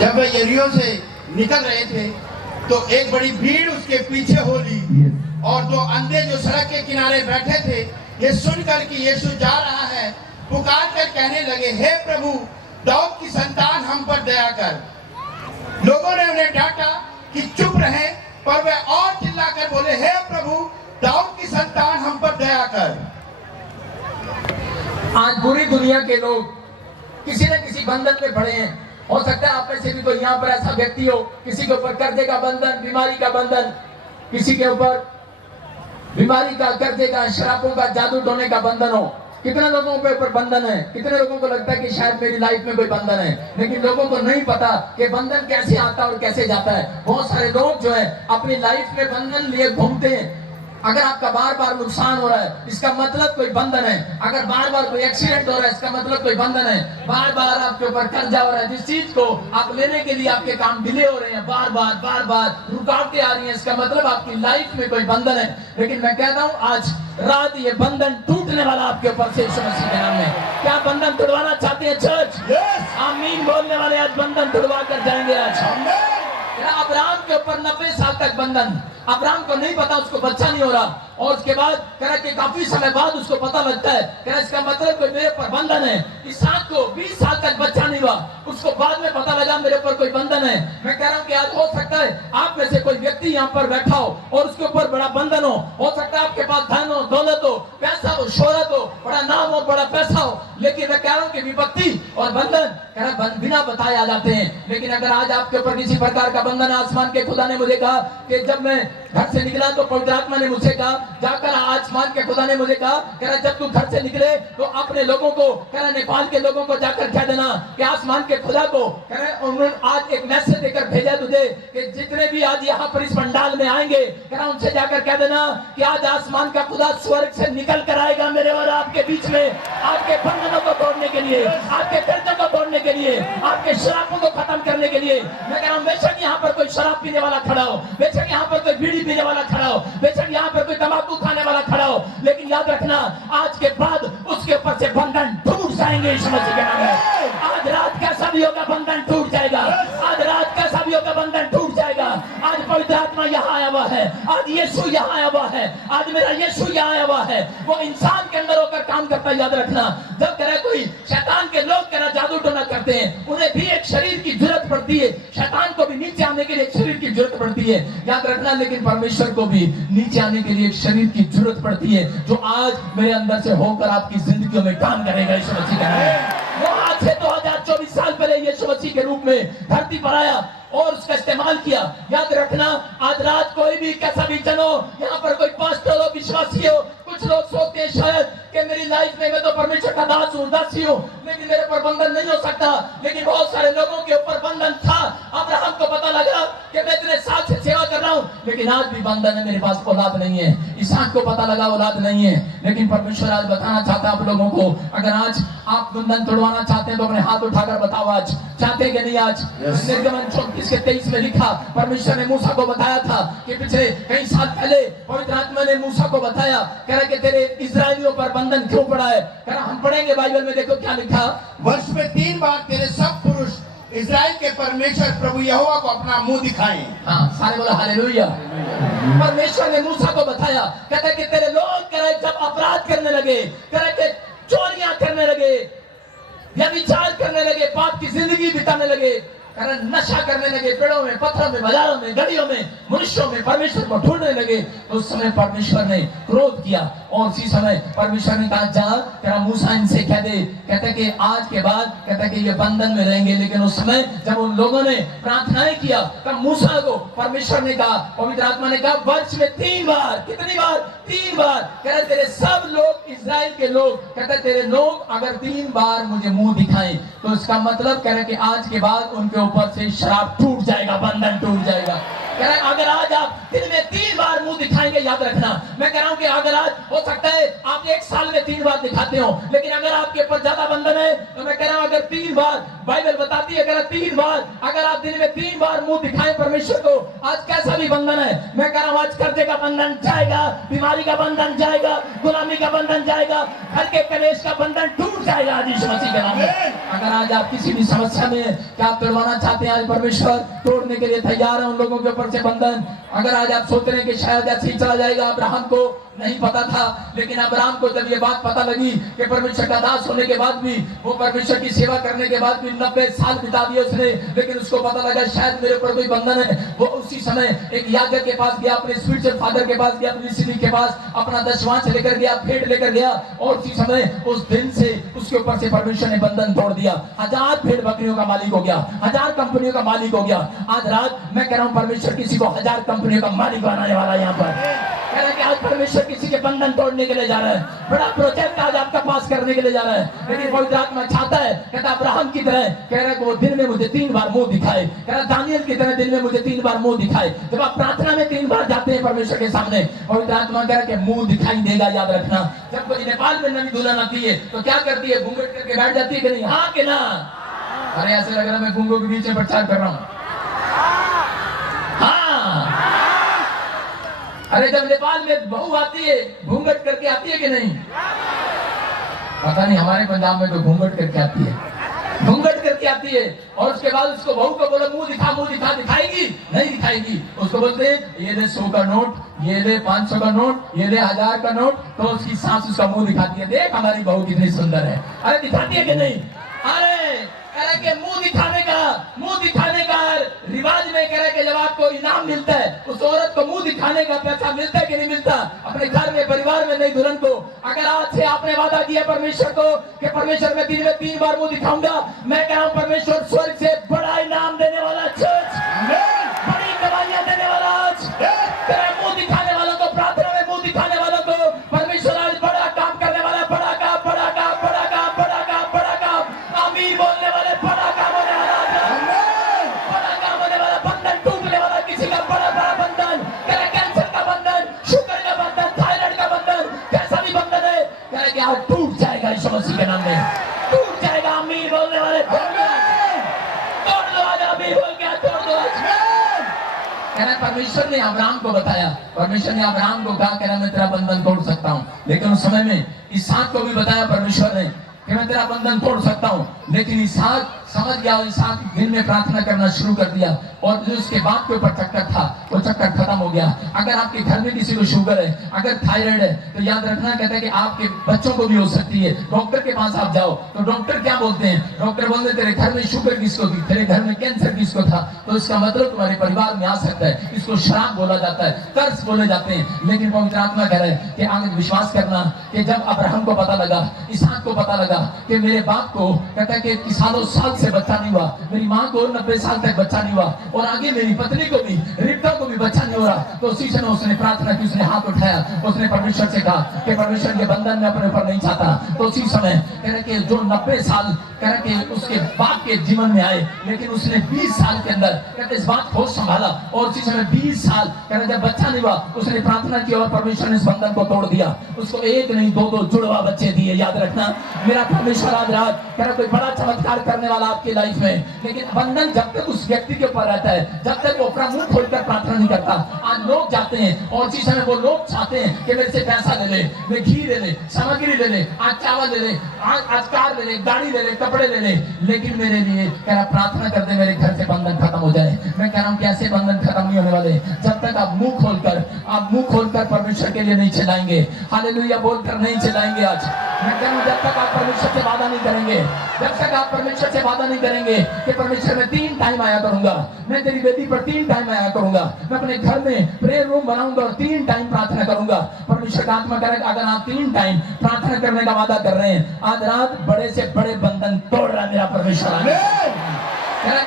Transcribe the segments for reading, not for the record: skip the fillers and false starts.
जब वह यरीहो से निकल रहे थे तो एक बड़ी भीड़ उसके पीछे हो ली और दो अंधे जो सड़क के किनारे बैठे थे ये सुनकर कि यीशु जा रहा है पुकार कर कहने लगे, हे प्रभु दाऊद की संतान हम पर दया कर। लोगों ने उन्हें डांटा कि चुप रहे, पर वे और चिल्लाकर बोले, हे प्रभु दाऊद की संतान हम पर दया कर। आज पूरी दुनिया के लोग किसी न किसी बंधन में पड़े हैं। हो सकता है आप में से भी कोई यहाँ पर ऐसा व्यक्ति हो, किसी के ऊपर कर्जे का बंधन, बीमारी का बंधन, किसी के ऊपर बीमारी का, कर्जे का, शराबों का, जादू टोने का बंधन हो। कितने लोगों के ऊपर बंधन है। कितने लोगों को लगता है कि शायद मेरी लाइफ में कोई बंधन है, लेकिन लोगों को नहीं पता कि बंधन कैसे आता और कैसे जाता है। बहुत सारे लोग जो है अपनी लाइफ में बंधन लिए घूमते हैं। अगर आपका बार बार नुकसान हो रहा है इसका मतलब कोई बंधन है। अगर बार बार कोई एक्सीडेंट हो रहा है इसका मतलब कोई बंधन है। बार बार आपके ऊपर कर्जा हो रहा है, जिस चीज को आप लेने के लिए आपके काम डिले हो रहे हैं, बार बार रुकावटें आ रही हैं, इसका मतलब आपकी लाइफ में कोई बंधन है। लेकिन मैं कहता हूँ आज रात ये बंधन टूटने वाला आपके ऊपर से यीशु मसीह के नाम में। क्या बंधन तोड़वाना चाहते हैं चर्च? आमीन बोलने वाले आज बंधन तोड़वा कर जाएंगे। आज अब्राहम के ऊपर 90 साल तक बंधन। अब्राहम को नहीं पता, उसको बच्चा नहीं हो रहा, और उसके बाद कह रहा कि काफी समय बाद उसको पता लगता है, कह रहा इसका मतलब कोई मेरे ऊपर बंधन है। इसहाक को 20 साल तक बच्चा नहीं हुआ, उसको बाद में पता लगा मेरे ऊपर कोई बंधन है। मैं कह रहा हूँ कि आज हो सकता है आप में से कोई व्यक्ति यहाँ पर बैठा हो और उसके ऊपर बड़ा बंधन हो सकता है आपके पास धन हो, दौलत हो, पैसा हो, शोहरत हो, बड़ा नाम हो, बड़ा पैसा हो, लेकिन मैं कह रहा हूँ कि विपत्ति और बंधन कह रहा बिना बताए आ जाते हैं। लेकिन अगर आज आपके ऊपर किसी प्रकार का बंधन, आसमान के खुदा ने मुझे कहा कि जब मैं घर से निकला तो पवित्र आत्मा ने मुझसे कहा जाकर, आसमान के खुदा ने मुझे कहा, कह रहा जब तू घर से निकले तो अपने लोगों को, कह रहा नेपाल के लोगों को जाकर कह देना कि आसमान के खुदा को, कह रहा उन्होंने आज एक मैसेज देकर भेजा तुझे कि जितने भी आज यहाँ पर इस पंडाल में आएंगे, कह रहा उनसे जाकर कह देना कि आज आसमान का खुदा स्वर्ग से निकल कर आएगा मेरे और आपके बीच में, आपके बंधनों को तोड़ने के लिए, आपके कर्जों को तोड़ने के लिए, आपके शराबों को खत्म करने के लिए। मैं कह रहा हूँ बेशक यहाँ पर कोई शराब पीने वाला खड़ा हो, बेशक यहाँ पर कोई बीड़ी पीने वाला खड़ा हो, बेशक यहाँ पर कोई तंबाकू खाने वाला खड़ा हो, लेकिन याद रखना आज के बाद उसके ऊपर से बंधन टूट जाएंगे यीशु मसीह के नाम में। आज रात कैसा भी होगा बंधन टूट जाएगा। आज रात कैसा भी होगा बंधन टूट जाएगा। आज पवित्र आत्मा यहाँ आया हुआ है, आज यीशु यहाँ आया हुआ है, आज मेरा यीशु यहाँ आया हुआ है। वो इंसान के अंदर होकर काम करता है। याद रखना जब कह रहा कोई शैतान के लोग कह रहा जादू टोना करते हैं, उन्हें भी एक शरीर की जरूरत पड़ती है। शैतान को भी नीचे आने के लिए एक शरीर की जरूरत पड़ती है, याद रखना। लेकिन परमेश्वर को भी नीचे आने के लिए एक शरीर की जरूरत पड़ती है, जो आज मेरे अंदर से होकर आपकी जिंदगी में काम करेगा यीशु मसीह का नाम। वो आज से 2024 साल पहले यीशु मसीह के रूप में धरती पर आया और उसका इस्तेमाल किया। याद रखना आज रात कोई भी कैसा भी जन हो, यहाँ पर कोई पास्टर हो, विश्वासी हो, कुछ लोग सोचते हैं शायद कि मेरी लाइफ में मैं तो परमेश्वर का दास हूँ, दासी हूँ, लेकिन मेरे ऊपर बंधन नहीं हो सकता। लेकिन बहुत सारे लोगों के ऊपर बंधन था। अब्राहम को पता लगा कि मैं इतने साल से सेवा कर रहा हूँ, लेकिन आज भी बंधन है, मेरे पास औलाद नहीं है। इसहाक को पता लगा औलाद नहीं है, लेकिन परमेश्वर आज बताना चाहता है आप लोगों को, अगर आज आप बंधन तोड़वाना चाहते हैं तो अपने हाथ उठाकर बताओ आज चाहते हैं कि नहीं। आज निर्गमन 34:23 में लिखा, परमेश्वर ने मूसा को बताया था कि पिछले कई साल पहले पवित्र आत्मा ने मूसा को बताया, कह रहा कि तेरे इस्राएलियों पर बंधन क्यों पड़ा है। कह रहा हम पढ़ेंगे बाइबल में, देखो क्या लिखा, वर्ष में 3 बार तेरे सब पुरुष इस्राएल के परमेश्वर प्रभु यहोवा को अपना मुंह दिखाएं। हाँ, सारे बोला हालेलुया। परमेश्वर ने मूसा को बताया, कहता है कि तेरे लोग कह रहे जब अपराध करने लगे, कह रहे कि चोरियां करने लगे, व्यभिचार करने लगे, पाप की जिंदगी बिताने लगे, नशा करने लगे, पेड़ों में, पत्थरों में, बाजारों में, गलियों में, मनुष्यों में परमेश्वर को ढूंढने लगे, तो उस समय परमेश्वर ने क्रोध किया और उसी समय परमेश्वर ने कहा जा तेरा मूसा इनसे कह दे, कहता कि आज के बाद कहता कि ये बंधन में रहेंगे। लेकिन उस समय जब उन लोगों ने प्रार्थनाएं किया तब मूसा को परमेश्वर ने कहा, पवित्र आत्मा ने कहा वर्ष में 3 बार, कितनी बार? 3 बार। कह रहे तेरे सब लोग इस्राएल के लोग, कहते तेरे लोग अगर 3 बार मुझे मुंह दिखाएं तो इसका मतलब कह रहे कि आज के बाद उनके ऊपर से शराब टूट जाएगा, बंधन टूट जाएगा। कह रहे अगर आज आप दिन में 3 बार मुंह दिखाएंगे, याद रखना मैं कह रहा हूं कि अगर आज हो सकता है आप एक साल में 3 बार दिखाते हो, लेकिन अगर आपके ऊपर ज्यादा बंधन है तो मैं कह रहा हूं अगर 3 बार, बाइबल बताती है अगर 3 बार, अगर आप दिन में 3 बार मुंह दिखाएं परमेश्वर को, आज कैसा भी बंधन है, मैं कह रहा हूं आज कर्जे का बंधन जाएगा, बीमारी का बंधन जाएगा, गुलामी का बंधन जाएगा, घर के कलेश का बंधन टूट जाएगा आज यीशु मसीह के नाम में। अगर आज आप किसी भी समस्या में क्या तोड़वाना चाहते हैं, आज परमेश्वर तोड़ने के लिए तैयार है उन लोगों के ऊपर से बंधन। अगर आज आप सोच रहे हैं कि शायद ऐसे ही चला जाएगा, अब्राहम को नहीं पता था, लेकिन अब्राहम को जब ये बात पता लगी कि परमेश्वर का दास होने के बाद भी, वो परमेश्वर की सेवा करने के बाद भी 90 साल बिता दिए उसने, लेकिन उसको पता लगा शायद मेरे ऊपर कोई बंधन है। वो उसी समय एक याजक के पास गया, अपने स्पिरिचुअल फादर के पास गया, अपनी सिनी के पास अपना दशवांश लेकर गया, भेंट लेकर गया, और उसी समय उस दिन से उसके ऊपर से परमेश्वर ने बंधन तोड़ दिया। 1000 भेड़ बकरियों का मालिक हो गया, 1000 कंपनियों का मालिक हो गया। आज रात मैं कह रहा हूं परमेश्वर किसी को 1000 कंपनियों का मालिक बनाने वाला है। यहाँ पर कह रहा है कि आज परमेश्वर किसी के बंधन तोड़ने के लिए जा रहा है, बड़ा प्रोजेक्ट आज आपका पास करने के लिए जा रहा है। लेकिन पवित्र आत्मा चाहता है, कहता अब्राहम की तरह, कह रहा है कि वो दिन में मुझे 3 बार मुंह दिखाए, कह रहा दानियल की तरह दिन में मुझे 3 बार मुंह दिखाए। जब आप प्रार्थना में 3 बार जाते हैं परमेश्वर के सामने, पवित्र आत्मा कह रहा है कि मुंह दिखाई देगा। याद रखना, जब कोई नेपाल में नवी दुल्हन आती है तो क्या करती है, घूंघट करके बैठ जाती है कि नहीं, हाँ कि ना? अरे ऐसे लग रहा है मैं गूंगों के बीच में प्रचार कर रहा हूं। हाँ, अरे जब नेपाल में बहू आती है घूंघट करके आती है कि नहीं? पता नहीं, हमारे पंजाब में तो घूंघट करके आती है, घूंघट करके आती है, और उसके बाद उसको बहू को बोला मुंह दिखा, मुंह दिखा, दिखाएगी नहीं दिखाएगी। उसको बोलते हैं ये ले 100 का नोट, ये ले 500 का नोट, ये ले 1000 का नोट, तो उसकी सास उसका मुंह दिखाती है, देख हमारी बहू कितनी सुंदर है। अरे दिखाती है कि नहीं? अरे कह रहा कि मुंह दिखाने का रिवाज में कह रहा है कि जब आपको इनाम मिलता है, उस औरत को मुंह दिखाने का पैसा मिलता है कि नहीं मिलता? अपने घर में, परिवार में नई दुल्हन को अगर आज से आपने वादा किया परमेश्वर को कि परमेश्वर मैं दिन में 3 बार मुंह दिखाऊंगा, मैं कह रहा हूं परमेश्वर स्वर्ग से बड़ा इनाम देने वाला, बड़ी दवाइयां देने वाला, मुंह दिखाने वालों को, प्रार्थना में मुंह दिखाने वालों को परमेश्वर आज बड़ा काम करने वाला, बड़ा काम, बड़ा काम, बड़ा काम, बड़ा काम, बड़ा काम, आमीन बोलने वाले, बड़ा काम होने वाला, बड़ा काम होने वाला, बंधन टूटने वाला, किसी का बड़ा बड़ा बंधन, कैंसर का बंधन, शुगर का बंधन, थायराइड का बंधन, कैसा भी बंधन है, कह रहा है कि आज टूट जाएगा यीशु मसीह के नाम में, टूट जाएगा। आमीन बोलने वाले तोड़ दो आज, आमीन बोल के तोड़ दो आज। परमेश्वर ने अब्राहम को बताया, परमेश्वर ने अब्राहम को कहा, कहना मैं तेरा बंधन तोड़ सकता हूं, लेकिन उस समय में इसहाक को भी बताया परमेश्वर ने कि मैं तेरा बंधन तोड़ सकता हूं, लेकिन इसहाक समझ गया, इसहाक दिन में प्रार्थना करना शुरू कर दिया, और जो उसके बात के ऊपर चक्कर था वो चक्कर खत्म हो गया। अगर आपके घर में किसी को शुगर है, अगर थायराइड है, तो याद रखना, कहता है कि आपके बच्चों को भी हो सकती है। डॉक्टर के पास आप जाओ तो डॉक्टर क्या बोलते हैं? डॉक्टर बोलते हैं तेरे घर में शुगर किसको थी, तेरे घर में कैंसर किसको था, तो इसका मतलब तुम्हारे परिवार में आ सकता है। इसको शराब बोला जाता है, कर्ज बोले जाते हैं। लेकिन पवित्र आत्मा कह रहा है कि आगे विश्वास करना कि जब अब्राहम को पता लगा, इसहाक को पता लगा कि मेरे बाप को, कहता है कि सालों साल से बच्चा नहीं हुआ, मेरी माँ को 90 साल तक बच्चा नहीं हुआ, और आगे मेरी पत्नी को भी, रिबका को भी बच्चा नहीं हो रहा, तो उसी समय उसने प्रार्थना की, उसने हाथ उठाया, उसने परमेश्वर से कहा कि परमेश्वर ये बंधन मैं अपने ऊपर नहीं चाहता। तो उसी समय कह रहे कि जो 90 साल कह रहे कि उसके बाप के जीवन में आए, लेकिन उसने 20 साल के अंदर कहते इस बात को संभाला, और उसी समय 20 साल कह रहे जब बच्चा नहीं हुआ, उसने प्रार्थना की और परमेश्वर ने इस बंधन को तोड़ दिया। उसको एक नहीं 2 जुड़वा बच्चे दिए। याद रखना, मेरा परमेश्वर आज रात कह रहा कोई बड़ा चमत्कार करने वाला आपकी लाइफ में, लेकिन बंधन जब तक उस व्यक्ति के ऊपर रहता है, जब तक वो अपना मुंह खोलकर प्रार्थना नहीं करता। आज लोग जाते हैं और उसी समय वो लोग चाहते हैं कि मेरे से पैसा ले ले, मैं घी ले ले, सामग्री ले ले, आज चावल ले ले, आज कार ले ले, गाड़ी ले ले, कपड़े ले ले, लेकिन मेरे लिए कह रहा प्रार्थना कर दे मेरे घर से बंधन खत्म हो जाए। मैं कह रहा हूँ कैसे बंधन खत्म नहीं होने वाले, जब तक आप मुंह खोलकर परमेश्वर के लिए नहीं चिल्लाएंगे, हालेलुया बोलकर नहीं चिल्लाएंगे। आज मैं कह रहा हूँ जब तक आप परमेश्वर से वादा नहीं करेंगे, जब तक आप परमेश्वर से वादा नहीं करेंगे कि परमेश्वर मैं 3 टाइम आया करूंगा, मैं तेरी वेदी पर 3 टाइम आया करूंगा, मैं अपने घर में प्रेयर रूम बनाऊंगा और 3 टाइम प्रार्थना करूंगा। परमेश्वर का आत्मा करेगा अगर आप 3 टाइम प्रार्थना करने का वादा कर रहे हैं, आज रात बड़े से बड़े बंधन तोड़ रहा है मेरा परमेश्वर।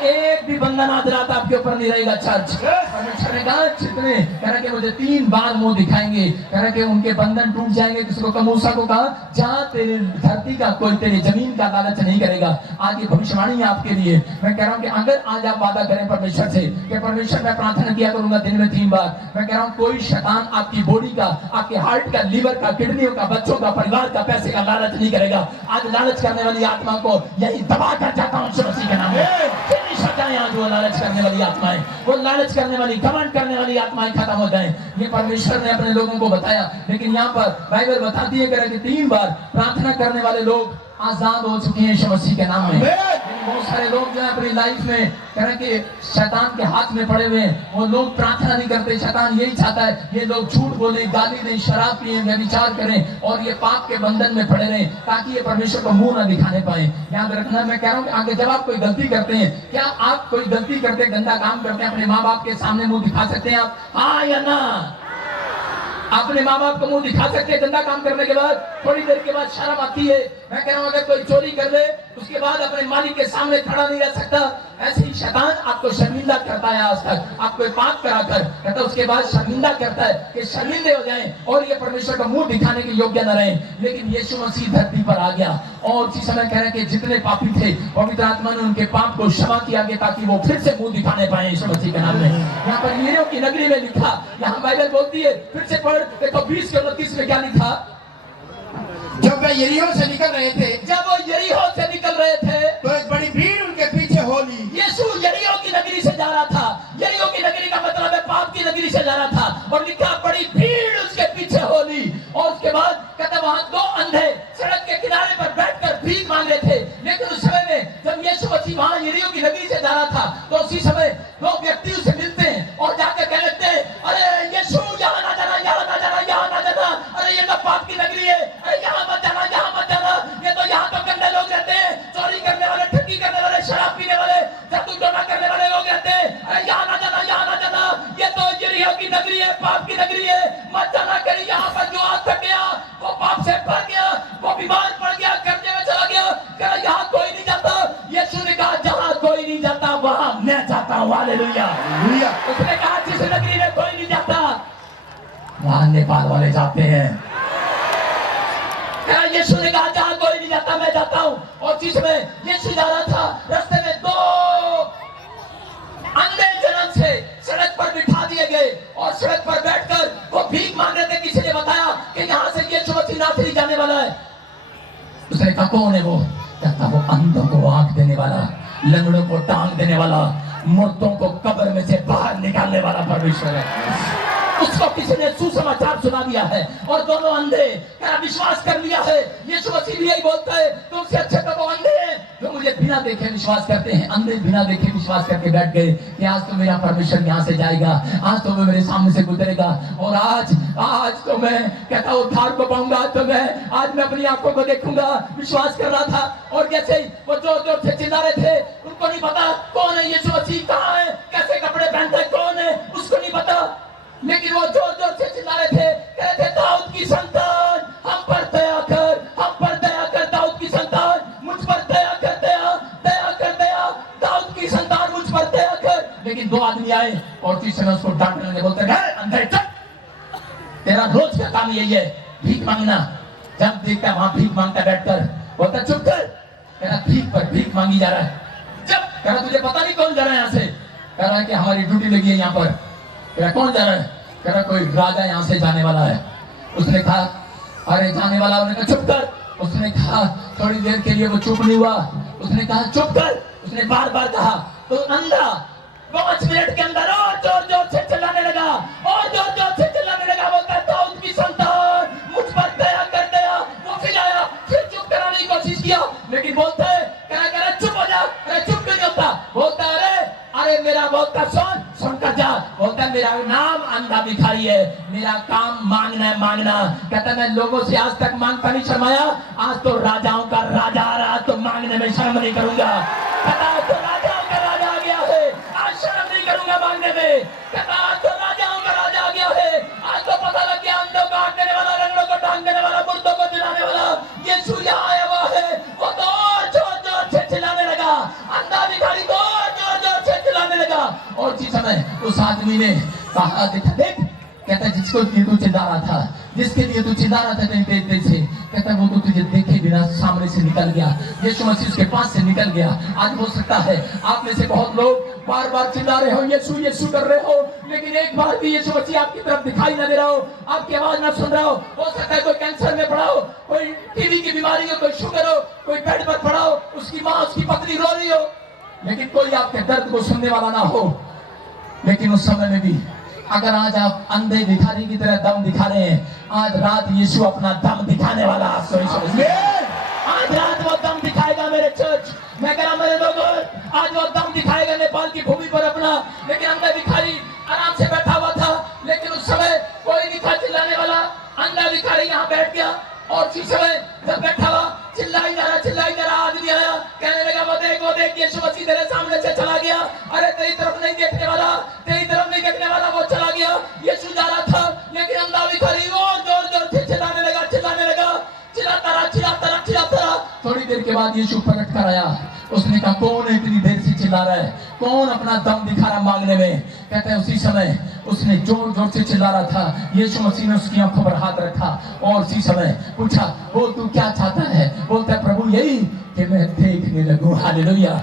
एक एक भी बंधन आज रात आपके ऊपर नहीं रहेगा चर्च। परमेश्वर ने कहा जितने कह रहा कि मुझे 3 बार मुंह दिखाएंगे, कह रहा कि उनके बंधन टूट जाएंगे। किसी को मूसा को कहा जहां तेरे धरती का कोई तेरी जमीन का लालच नहीं करेगा। आज ये भविष्यवाणी है आपके लिए। मैं कह रहा हूँ कि अगर आज आप वादा करें परमेश्वर से कि परमेश्वर मैं प्रार्थना किया करूंगा दिन में 3 बार, मैं कह रहा हूँ कोई शैतान आपकी बॉडी का, आपके हार्ट का, लीवर का, किडनियों का, बच्चों का, परिवार का, पैसे का लालच नहीं करेगा। आज लालच करने वाली आत्मा को यही दबा कर जाता हूँ यीशु मसीह के नाम में। आज वो लालच करने वाली आत्माएं, वो लालच करने वाली, घमंड करने वाली आत्माएं खत्म हो जाएं। ये परमेश्वर ने अपने लोगों को बताया। लेकिन यहाँ पर बाइबल बताती है कि 3 बार प्रार्थना करने वाले लोग आजाद हो चुके हैं यीशु मसीह के नाम में। बहुत सारे लोग जो है अपनी लाइफ में कह रहे कि शैतान के हाथ में पड़े हुए हैं, वो लोग प्रार्थना नहीं करते। शैतान यही चाहता है ये लोग झूठ बोले, गाली दें, शराब पिए, व्यभिचार करें और ये पाप के बंधन में पड़े रहें ताकि ये परमेश्वर को मुंह ना दिखाने पाए। याद रखना, मैं कह रहा हूँ कि आगे जब आप कोई गलती करते हैं, क्या आप कोई गलती करते, गंदा काम करते हैं, अपने माँ बाप के सामने मुंह दिखा सकते हैं आप? हाँ या ना? अपने माँ बाप को मुंह दिखा सकते हैं गंदा काम करने के बाद? थोड़ी देर के बाद शर्म आती है। मैं कह रहा हूं अगर कोई चोरी कर ले उसके बाद अपने मालिक के सामने खड़ा नहीं रह सकता। ऐसे ही शैतान आपको शर्मिंदा करता है। आज तक आपको पाप कराकर कहता है, उसके बाद शर्मिंदा करता है कि शर्मिंदे हो जाएं और ये परमेश्वर का मुंह दिखाने के योग्य न रहे। लेकिन यीशु मसीह धरती पर आ गया और उसी समय कह रहे कि जितने पापी थे पवित्र आत्मा ने उनके पाप को क्षमा किया गया ताकि वो फिर से मुंह दिखाने पाए यीशु मसीह के नाम में। यहाँ पर यरीहो की नगरी में लिखा, यहाँ बाइबल बोलती है, फिर से पढ़ देखो 20:29 में क्या लिखा। जब वे यरीहो से निकल रहे थे, जब वो यरीहो से निकल रहे थे तो एक बड़ी भीड़ उनके पीछे हो ली। यीशु यरीहो की नगरी से जा रहा था। यरीहो की नगरी का मतलब है पाप की नगरी से जा रहा था और लिखा बड़ी भीड़ उसके पीछे हो ली। और उसके बाद कहता वहां 2 अंधे सड़क के किनारे पर बैठकर भीख मांग रहे थे। लेकिन उस समय में जब यीशु मसीह वहां यरीहो की नगरी से जा रहा था तो उसी समय 2 व्यक्ति उसे मिलते हैं और जाकर कह लेते हैं, अरे यीशु यहाँ ना जाना, यहाँ ना जाना, यहाँ ना जाना, अरे ये तो पाप की नगरी है, अरे यहाँ मत जाना, यहाँ मत जाना, ये तो यहाँ तो गंदे लोग रहते हैं, चोरी करने वाले, ठगी करने वाले, शराब पीने वाले, जादू टोना करने वाले लोग रहते हैं, अरे यहाँ ना जाना, यहाँ ना जाना, ये तो यरीहो की नगरी है, पाप की नगरी है, मत जाना करी। यहाँ पर जो आज तक गया वो पाप से भर गया, वो बीमार पड़ गया, कर्जे में चला गया, कहा यहाँ कोई नहीं जाता। यीशु ने कहा जहाँ कोई नहीं जाता वहां मैं जाता हूँ। हालेलुया। उसने कहा जिस नगरी में कोई नहीं जाता वहां नेपाल वाले जाते हैं। यीशु ने कहा जहां कोई नहीं जाता मैं जाता हूं। और जिसमें यीशु जा रहा था रास्ते में 2 अंधे जन्म से सड़क पर बिठा दिए गए और सड़क पर बैठकर वो भीख मांग रहे थे। किसी ने बताया कि यहाँ से यीशु मसीह नासरी जाने वाला है। उसने कहा कौन है वो? कहता वो अंधों को आंख देने वाला, लंगड़ों को टांग देने वाला, मुर्दों को कब्र में से बाहर निकालने वाला परमेश्वर है। उसको किसी ने सुसमाचार सुना दिया है और दोनों अंधे क्या विश्वास कर लिया है। यीशु मसीह भी यही बोलता है तुमसे अच्छे तो वो अंधे हैं जो मुझे बिना देखे विश्वास करते हैं। अंधे बिना देखे विश्वास करके बैठ गए कि आज तो मेरा परमेश्वर यहाँ से जाएगा, आज तो वो मेरे सामने से गुजरेगा और आज तो मैं कहता हूँ उद्धार को पाऊंगा, तो आज मैं अपनी आंखों को देखूंगा। विश्वास कर रहा था और जैसे ही वो जोर से चिल्ला रहे थे, उनको नहीं पता कौन है यीशु मसीह, कहाँ है, कैसे कपड़े पहनता है, कौन है, उसको नहीं पता। लेकिन वो जोर से चिल्ला रहे थे, कहते दाऊद की संतान हम पर दया कर, हम पर दया कर, दाऊद की संतान मुझ पर दया कर, दया कर, दया, दाऊद की संतान मुझ पर दया कर। लेकिन 2 आदमी आए और तीसरे उसको डांटने लगे, बोलते अंदर चल, तेरा रोज का काम यही है भीख मांगना। जब देखता वहां भीख मांगता बैठकर, बोलता चुप कर, तेरा भीख पर भीख मांगी जा रहा है। जब कह रहा तुझे पता नहीं कौन जा रहा है यहाँ से? कह रहा है कि हमारी ड्यूटी लगी है यहाँ पर। कह रहा कौन जा रहा है? कह रहा कोई राजा यहाँ से जाने वाला है। उसने कहा अरे जाने वाला? उसने कहा चुप कर। उसने कहा थोड़ी देर के लिए वो चुप नहीं हुआ। उसने कहा चुप कर। उसने बार बार कहा तो अंधा 5 मिनट के अंदर और जोर से चिल्लाने लगा और जोर से चिल्लाने लगा, बोलता दाऊद की संतान मुझ पर दया कर, दया। वो फिर आया, फिर चुप कराने की कोशिश किया, लेकिन बोलता है कह रहा चुप हो जा। अरे चुप क्यों नहीं होता? बोलता अरे मेरा, बोलता सुन कर जा। बोलता मेरा नाम अंधा भिखारी है, मेरा काम मांगना है, मांगना। कहता मैं लोगों से आज तक मांगता नहीं शर्माया, आज तो राजाओं का राजा आ रहा, तो मांगने में शर्म नहीं करूंगा। कहता आज तो राजाओं का राजा आ गया है, आज शर्म नहीं करूंगा मांगने में। कहता आज तो राजाओं का राजा आ गया है, आज तो पता लग गया अंधों को आंख देने वाला, लंगड़ों को टांग देने वाला, मुर्दों को दिलाने वाला यीशु यहाँ आया हुआ है। वो तो और जोर से चिल्लाने लगा। अंधा भिखारी तो और जोर से और उसी समय उस आदमी ने कहा, देखा देख, कहता जिसको लिए तू चिल्ला रहा था, जिसके लिए तू चिल्ला रहा था कहीं देर से, कहता वो तो तुझे देखे बिना सामने से निकल गया। यीशु मसीह उसके पास से निकल गया। आज हो सकता है आप में से बहुत लोग बार बार चिल्ला रहे हो, यीशु यीशु कर रहे हो, लेकिन एक बार भी यीशु मसीह आपकी तरफ दिखाई ना दे रहा हो, आपकी आवाज ना सुन रहा हो सकता है कोई कैंसर में पड़ा हो, कोई टीबी की बीमारी हो, कोई शुगर हो, कोई बेड पर पड़ा हो, उसकी माँ उसकी पत्नी रो रही हो, लेकिन कोई आपके दर्द को सुनने वाला ना हो। लेकिन उस समय में भी अगर आज आप अंधे भिखारी की तरह दम दिखा रहे हैं, आज रात यीशु अपना दम दिखाने वाला आज रात वो दम दिखाएगा मेरे चर्च। मैं कह रहा मेरे लोगों, आज वो दम दिखाएगा नेपाल की भूमि पर अपना। लेकिन अंधा भिखारी आराम से बैठा हुआ था, लेकिन उस समय कोई नहीं था चिल्लाने वाला। अंधा भिखारी यहाँ बैठ गया और उसी समय जब बैठा हुआ चिल्लाई जा रहा आदमी आया, कहने लगा वो देख यीशु मसीह तेरे सामने से चला गया। अरे तेरी तरफ नहीं देखने वाला, तेरी तरफ नहीं देखने वाला, वो चला गया। यीशु जा रहा था, लेकिन अंधा भिखारी और जोर से चिल्लाने लगा, चिल्लाता रहा। थोड़ी देर के बाद यीशु पलट कर आया। उसने कहा कौन है इतनी देर से चिल्ला रहा है, कौन अपना दम दिखा रहा मांगने में। कहते हैं उसी समय उसने जोर से चिल्ला रहा था। यीशु मसीह ने उसकी आंखों पर हाथ रखा और उसी समय पूछा, बोल तू क्या चाहता है। बोलता है प्रभु यही कि मैं देखने लगूं। हालेलुया।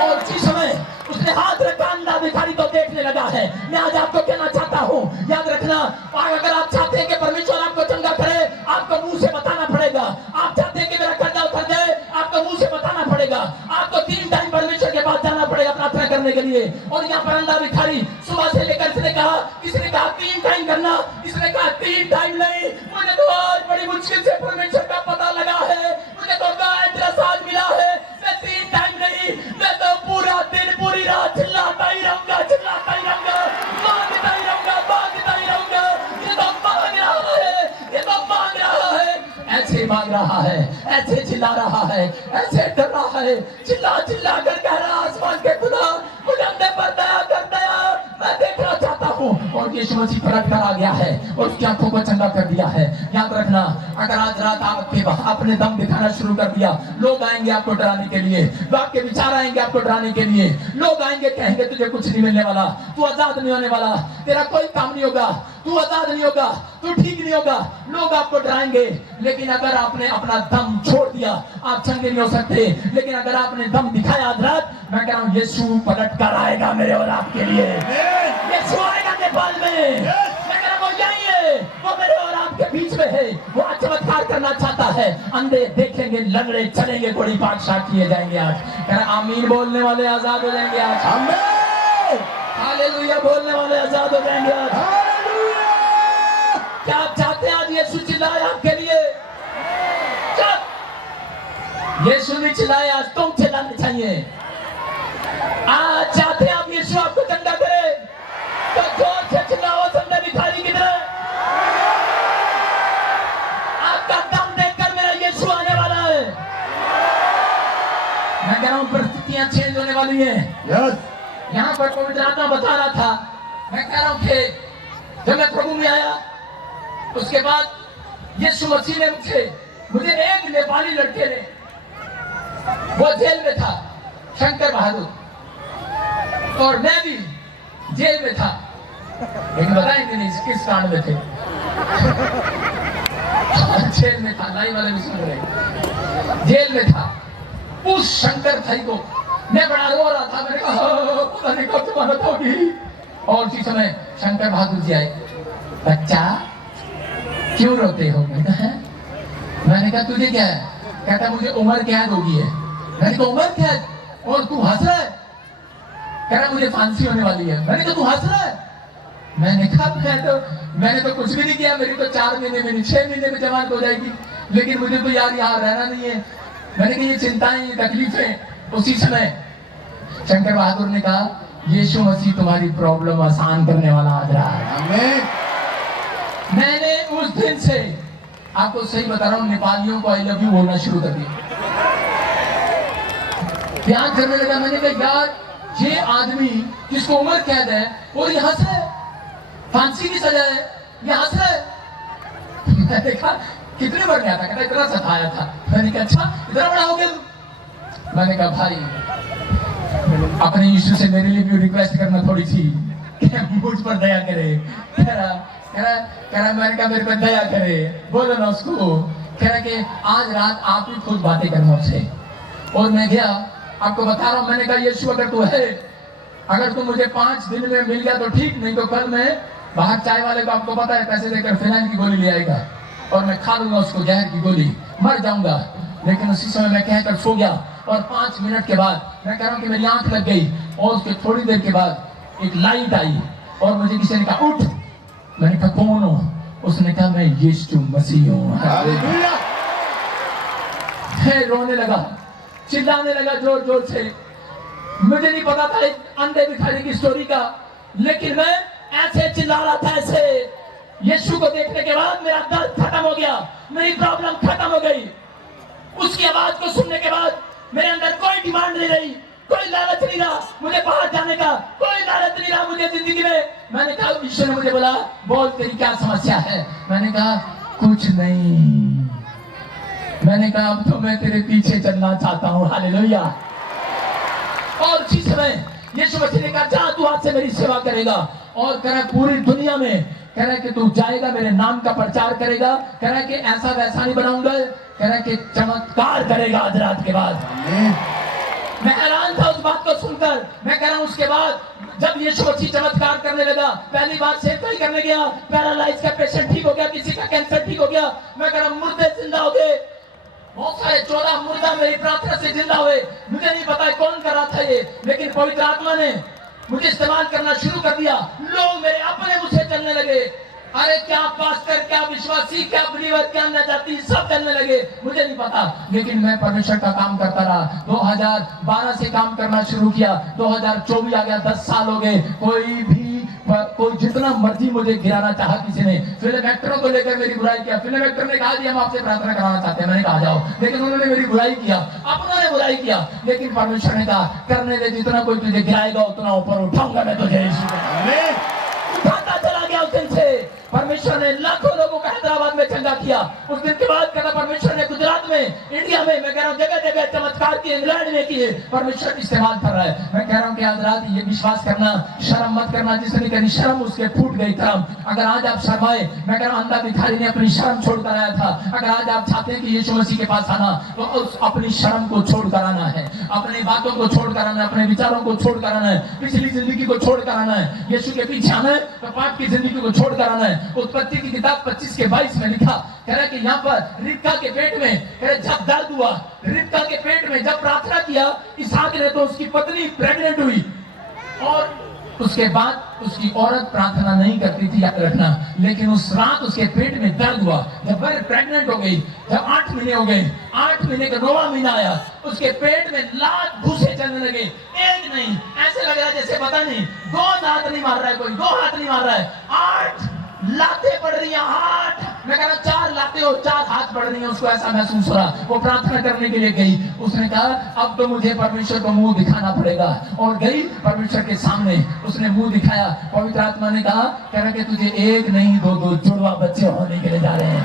और उसी समय उसने हाथ रखा, अंधा भिखारी तो देखने लगा है। मैं आज आपको कहना चाहता हूँ, याद रखना, अगर आप चाहते हैं कि परमेश्वर आपको चंगा करे, आपको मुंह से बताना पड़ेगा। आप चाहते हैं कि मेरा कर्जा उतर जाए, आपको मुंह से बताना पड़ेगा। आपको 3 टाइम परमेश्वर के पास जाना पड़ेगा प्रार्थना करने के लिए। और यहाँ पर अंधा भिखारी सुबह से लेकर किसने कहा 3 टाइम करना, इसने कहा 3 टाइम नहीं, मुझे तो आज बड़ी मुश्किल से परमेश्वर का पता लगा है, मुझे तो एड्रेस आज मिला है। मैं 3 टाइम नहीं, मैं तो पूरा दिन पूरी रात चिल्लाता ही रहूंगा, मांगता ही रहूंगा। ये तो मांग रहा है, ऐसे मांग रहा है, ऐसे चिल्ला रहा है, ऐसे डर रहा है, चिल्ला कर कह रहा आसमान के खुदा मुझे अंधे पर दया कर, मैं देखना चाहता हूँ। और यीशु मसीह पलट कर आ गया है और उसकी आंखों को चंगा कर दिया है। याद रखना, अगर आज रात आपने दम दिखाना शुरू कर दिया, लोग आएंगे आपको डराने के लिए, आपके विचार आएंगे आपको डराने के लिए। लोग आएंगे कहेंगे तुझे कुछ नहीं मिलने वाला, तू आजाद नहीं होने वाला, तेरा कोई काम नहीं होगा, तू आजाद नहीं होगा, तू ठीक नहीं होगा। लोग आपको डराएंगे, लेकिन अगर आपने अपना दम छोड़ दिया, आप चंगे नहीं हो सकते। लेकिन अगर आपने दम दिखाया आज रात, मैं कह रहा हूँ यीशु पलट कर आएगा मेरे और आपके लिए। यीशु आएगा नेपाल में। मैं कह रहा हूँ यही है, वो मेरे और आपके बीच में है। वो चमत्कार करना चाहता है। अंधे देखेंगे, लंगड़े चलेंगे, कोड़ी बादशाह किए जाएंगे। आज कह रहा आमीन बोलने वाले आजाद हो जाएंगे। आज हालेलुया बोलने वाले आजाद हो जाएंगे। आज क्या आप चाहते हैं आज यीशु चिल्लाए आपके लिए? यीशु नहीं चिल्लाए, आज तुम चिल्लाने चाहिए। आज चाहते हैं आप यीशु आपको चंगा करे, तो जोर से चिल्लाओ अंधे भिखारी की तरह। आपका दम देखकर मेरा यीशु आने वाला है। मैं कह रहा हूं परिस्थितियां चेंज होने वाली हैं। यहाँ पर पवित्र आत्मा बता रहा था, मैं कह रहा हूं कि जब मैं प्रभु में आया, उसके बाद यीशु मसीह ने मुझे एक नेपाली लड़के ने, वो जेल में था, शंकर बहादुर, और मैं भी जेल में था। लेकिन बताएंगे नहीं किस कांड में थे। जेल में था, लाइव वाले भी सुन रहे, जेल में था। उस शंकर भाई को मैं बड़ा रो रहा था। मैंने कहा पता नहीं कब तुम्हारा होगी। और उसी समय शंकर बहादुर जी आए, बच्चा क्यों रोते हो? मैंने कहा तुझे क्या है? कहता मुझे उम्र कैद होगी है। मैंने कहा उम्र कैद? और तू हंस रहा है? कह रहा मुझे फांसी होने वाली है। मैंने कहा तू हंस रहा है? मैंने कहा मैंने तो कुछ भी नहीं किया, मेरी तो 4 महीने में 6 महीने में जमानत हो जाएगी, लेकिन मुझे तो यार यहाँ रहना नहीं है। मैंने कहा ये चिंताएं, ये तकलीफें। उसी समय शंकर बहादुर ने कहा यीशु मसीह तुम्हारी प्रॉब्लम आसान करने वाला आज रहा है। मैंने उस दिन से, आपको सही बता रहा हूँ, नेपालियों को आई लव यू बोलना शुरू कर दिया, प्यार करने लगा। मैंने कहा यार ये आदमी जिसको उम्र कैद है और ये हंस रहा है, फांसी की सजा है, ये हंस रहा है। मैंने कहा कितने बढ़ गया था? कहता इतना सताया था। मैंने कहा अच्छा इतना बड़ा हो गया? मैंने कहा भाई अपने यीशु से मेरे लिए भी रिक्वेस्ट करना थोड़ी सी कि मुझ पर दया करे। कह रहा मैंने कहा मेरे पर दया करे, बोलो ना उसको। कह रहा कि आज रात आप ही खुद बातें करना उससे। और मैं गया, आपको बता रहा हूँ, मैंने कहा यीशु अगर तू है, अगर तू मुझे 5 दिन में मिल गया तो ठीक, नहीं तो कल मैं बाहर चाय वाले को, आपको पता है, पैसे देकर फिनाइल की गोली ले आएगा और मैं खा लूंगा उसको, जहर की गोली, मर जाऊंगा। लेकिन उसी समय मैं कहकर सो गया और 5 मिनट के बाद मैं कह रहा हूँ कि मेरी आंख लग गई और उसके थोड़ी देर के बाद एक लाइट आई और मुझे किसी ने कहा उठ। मैंने कहा कौन हो? उसने कहा मैं यीशु मसीह हूँ। रोने लगा, चिल्लाने लगा जोर जोर से। मुझे नहीं पता था इस अंधे भिखारी की स्टोरी का, लेकिन मैं ऐसे चिल्ला रहा था ऐसे। यीशु को देखने के बाद मेरा दर्द खत्म हो गया, मेरी प्रॉब्लम खत्म हो गई। उसकी आवाज को सुनने के बाद मेरे अंदर कोई डिमांड नहीं रही, कोई लालच नहीं रहा मुझे बाहर जाने का, कोई लालच नहीं रहा मुझे जिंदगी में। मैंने कहा, ईश्वर ने मुझे बोला बोल तेरी क्या समस्या है? मैंने कहा कुछ नहीं। मैंने कहा अब तो मैं तेरे पीछे चलना चाहता हूँ। हालेलुया। और उसी समय यीशु मसीह ने कहा जा तू आज से मेरी सेवा करेगा। और कह रहा पूरी दुनिया में, कह रहा कि तू जाएगा मेरे नाम का प्रचार करेगा। कह रहा कि ऐसा वैसा नहीं बनाऊंगा, कह रहा कि चमत्कार करेगा आज रात के बाद। मैं हैरान था उस बात को सुनकर। मैं कह रहा हूं उसके बाद जब यीशु मसीह चमत्कार करने लगा, पहली बार सेवकाई करने गया, पैरालाइज का पेशेंट ठीक हो गया, किसी का कैंसर ठीक हो गया। मैं कह रहा हूं मुर्दे जिंदा हो गए, बहुत सारे 14 मुर्दा मेरी प्रार्थना से जिंदा हुए। मुझे नहीं पता है कौन कर रहा था ये, लेकिन पवित्र आत्मा ने मुझे इस्तेमाल करना शुरू कर दिया। लोग मेरे अपने मुझसे चलने लगे। अरे क्या पास्टर, क्या विश्वासी, क्या बिलीवर, क्या न जाती, सब चलने लगे। मुझे नहीं पता, लेकिन मैं परमेश्वर का काम करता रहा। 2012 से काम करना शुरू किया, 2024 आ गया, 10 साल हो गए। कोई जितना मर्जी मुझे गिराना चाहा किसी ने, फिल्म एक्टरों को लेकर मेरी बुराई किया। फिल्म एक्टर ने कहा हम आपसे प्रार्थना कराना चाहते हैं। मैंने कहा जाओ, लेकिन उन्होंने मेरी बुराई किया, अपनों ने बुराई किया। लेकिन परमेश्वर ने कहा करने दे, जितना कोई तुझे गिराएगा उतना ऊपर उठाऊंगा मैं तुझे। उठाता चला गया। उस दिन से परमेश्वर ने लाखों लोगों को हैदराबाद में चंगा किया। उस दिन के बाद कहता परमेश्वर ने गुजरात में, इंडिया में, मैं कह रहा हूँ जगह जगह चमत्कार किए, इंग्लैंड में किए। परमेश्वर इस्तेमाल कर रहा है। मैं कह रहा हूँ कि आज रात ये विश्वास करना, शर्म मत करना। जिसने करी शर्म उसके फूट गई कर्म। अगर आज आप शर्माए, मैं कह रहा हूँ अंधा भिखारी ने अपनी शर्म छोड़कर आया था। अगर आज आप चाहते हैं कि यीशु मसीह के पास आना, तो उस अपनी शर्म को छोड़कर आना है, अपनी बातों को छोड़कर आना है, अपने विचारों को छोड़कर आना है, पिछली जिंदगी को छोड़कर आना है। यीशु के पीछे आना है तो पाप की जिंदगी को छोड़कर आना है। उत्पत्ति की किताब 25 के 22 में लिखा, कह रहा कि यहाँ पर रिबका के पेट में, कह रहा जब दर्द हुआ, रिबका के पेट में जब प्रार्थना किया इसहाक ने, तो उसकी पत्नी प्रेग्नेंट हुई। और उसके बाद उसकी औरत प्रार्थना नहीं करती थी, याद रखना। लेकिन उस रात उसके पेट में दर्द हुआ। जब वह प्रेग्नेंट हो गई, जब 8 महीने हो गए, 8 महीने का 9वां महीना आया, उसके पेट में लात घुसे चलने लगे। एक नहीं, ऐसे लग रहा है जैसे पता नहीं 2 हाथ नहीं मार रहा है कोई, 2 हाथ नहीं मार रहा है, 8 लातें पड़ रही हैं। 8, मैं कह रहा 4 लातें और 4 हाथ पड़ रही हैं। उसको ऐसा महसूस हो रहा। वो प्रार्थना करने के लिए गई। उसने कहा अब तो मुझे परमेश्वर को मुंह दिखाना पड़ेगा। और गई परमेश्वर के सामने, उसने मुंह दिखाया। पवित्र आत्मा ने कहा, कह रहा कि तुझे 1 नहीं 2 जुड़वा बच्चे होने के लिए जा रहे हैं।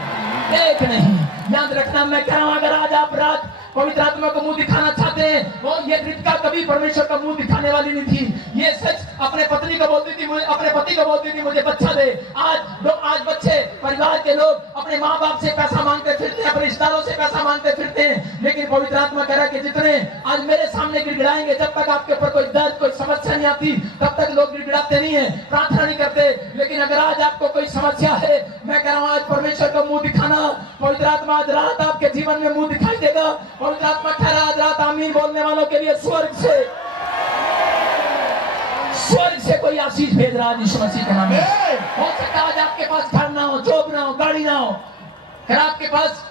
1 नहीं, याद रखना। मैं कह रहा हूं अगर आज आप रात पवित्र आत्मा को मुंह दिखाना चाहते हैं, वो ये रिबका कभी परमेश्वर का मुंह दिखाने वाली नहीं थी। ये सच अपने पत्नी को बोलती थी, अपने पति को बोलती थी मुझे बच्चा दे। आज बच्चे, परिवार के लोग अपने माँ बाप से पैसा मांगते फिरते हैं, अपने रिश्तेदारों से पैसा मांगते फिरते हैं। लेकिन पवित्र आत्मा कह रहा है कि जितने आज मेरे सामने गिड़गिड़ाएंगे, जब तक आपके ऊपर कोई दर्द, कोई समस्या नहीं आती, तब तक लोग गिड़गिड़ाते नहीं है, प्रार्थना नहीं करते। लेकिन अगर आज आपको कोई समस्या है, मैं कह रहा हूँ आज परमेश्वर को मुंह दिखाना। पवित्र आत्मा आज रात आपके जीवन में मुंह दिखाई देगा। पवित्र आत्मा कह रहा आज रात आमीन बोलने वालों के लिए स्वर्ग से कोई आशीष भेज रहा है यीशु मसीह के नाम में। हो सकता है आज आपके पास घर ना हो, जॉब ना हो, गाड़ी ना हो, फिर आपके पास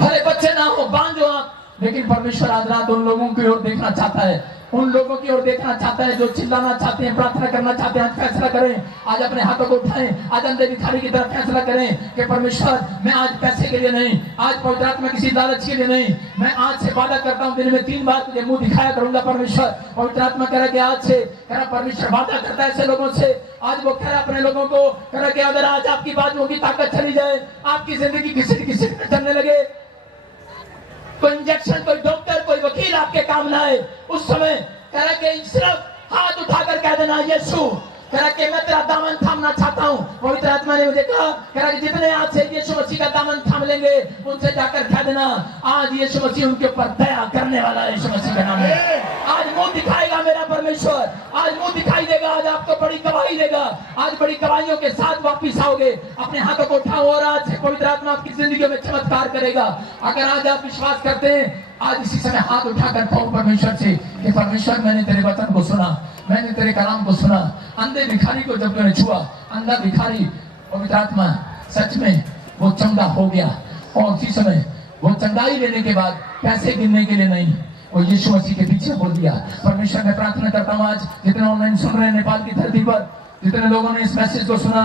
भले बच्चे ना हो, बांझ हो आप, लेकिन परमेश्वर आज रात उन लोगों की ओर देखना चाहता है, उन लोगों की ओर देखना चाहता है जो चिल्लाना चाहते हैं, प्रार्थना करना चाहते हैं। आज फैसला करें, आज अपने हाथों को उठाएं, आज अंधे भिखारी की तरफ फैसला करें कि परमेश्वर मैं आज पैसे के लिए नहीं, आज पवित्र आत्मा किसी लालच के लिए नहीं, मैं आज से वादा करता हूं दिन में 3 बार तुझे मुंह दिखाया करूंगा। परमेश्वर पवित्र आत्मा कह रहा कि आज से कह रहा परमेश्वर वादा करता है ऐसे लोगों से। आज वो कह रहा अपने लोगों को कह रहा कि अगर आज आपकी बाजुओं की ताकत चली जाए, आपकी जिंदगी किसी चलने लगे, कोई इंजेक्शन, कोई डॉक्टर, कोई वकील आपके काम ना आए, उस समय कह रहा कि सिर्फ हाथ उठाकर कह देना यीशु, कह रहा कि मैं तेरा दामन थामना चाहता हूँ। पवित्र आत्मा ने मुझे कहा, कह रहा कि जितने आज से यीशु मसीह का दामन थाम लेंगे उनसे जाकर कह देना आज यीशु मसीह उनके ऊपर दया करने वाला है। यीशु मसीह का नाम है। आज मुंह दिखाएगा मेरा परमेश्वर, आज मुंह दिखाई देगा, आज आपको बड़ी गवाही देगा, आज बड़ी गवाहियों के साथ वापिस आओगे। अपने हाथों को उठाओ और आज से पवित्र आत्मा आपकी जिंदगी में चमत्कार करेगा। अगर आज आप विश्वास करते हैं, आज इसी समय हाथ उठाकर कहो परमेश्वर से कि परमेश्वर मैंने तेरे वचन को सुना, मैंने तेरे कलाम को सुना। अंधे भिखारी को जब तूने छुआ, अंधा भिखारी पवित्र आत्मा सच में वो चंगा हो गया, और उसी समय वो चंगाई लेने के बाद पैसे गिनने के लिए नहीं, वो यीशु मसीह के पीछे बोल दिया। परमेश्वर मैं प्रार्थना करता हूँ आज जितने ऑनलाइन सुन रहे हैं नेपाल की धरती पर, जितने लोगों ने इस मैसेज को सुना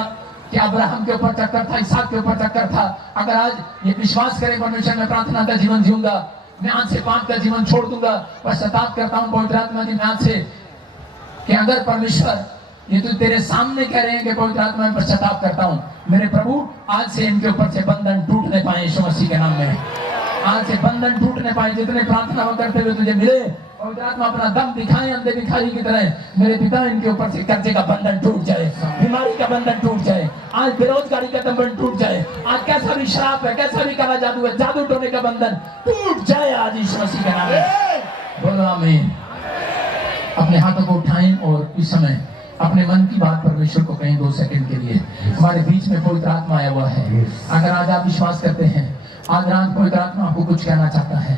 कि अब्राहम के ऊपर चक्कर था, इसहाक के ऊपर चक्कर था, अगर आज ये विश्वास करें परमेश्वर मैं प्रार्थना का जीवन जीऊंगा, मैं आज से पाप का जीवन छोड़ दूंगा, पश्चाताप करता हूँ पवित्र आत्मा की मैं आज से कि अगर परमेश्वर ये तो तेरे सामने कह रहे हैं कि पवित्र आत्मा में पश्चाताप करता हूँ, मेरे प्रभु आज से इनके ऊपर से बंधन टूटने पाए यीशु मसीह के नाम में, आज से बंधन टूटने पाए। जितने प्रार्थना करते हुए तुझे मिले पवित्र आत्मा अपना दम दिखाए अंधे भिखारी की तरह, मेरे पिता इनके ऊपर से कर्जे का बंधन टूट जाए, बीमारी का बंधन टूट जाए, आज बेरोजगारी का बंधन टूट जाए, आज कैसा भी श्राप है, कैसा भी काला जादू है, जादू टोने का बंधन टूट जाए आज यीशु मसीह के नाम में। बोलो आमीन। अपने हाथों को उठाएं और इस समय अपने मन की बात परमेश्वर को कहें 2 सेकंड के लिए। हमारे बीच में पवित्र आत्मा आया हुआ है। अगर आज आप विश्वास करते हैं, आज रात पवित्र आत्मा आपको कुछ कहना चाहता है,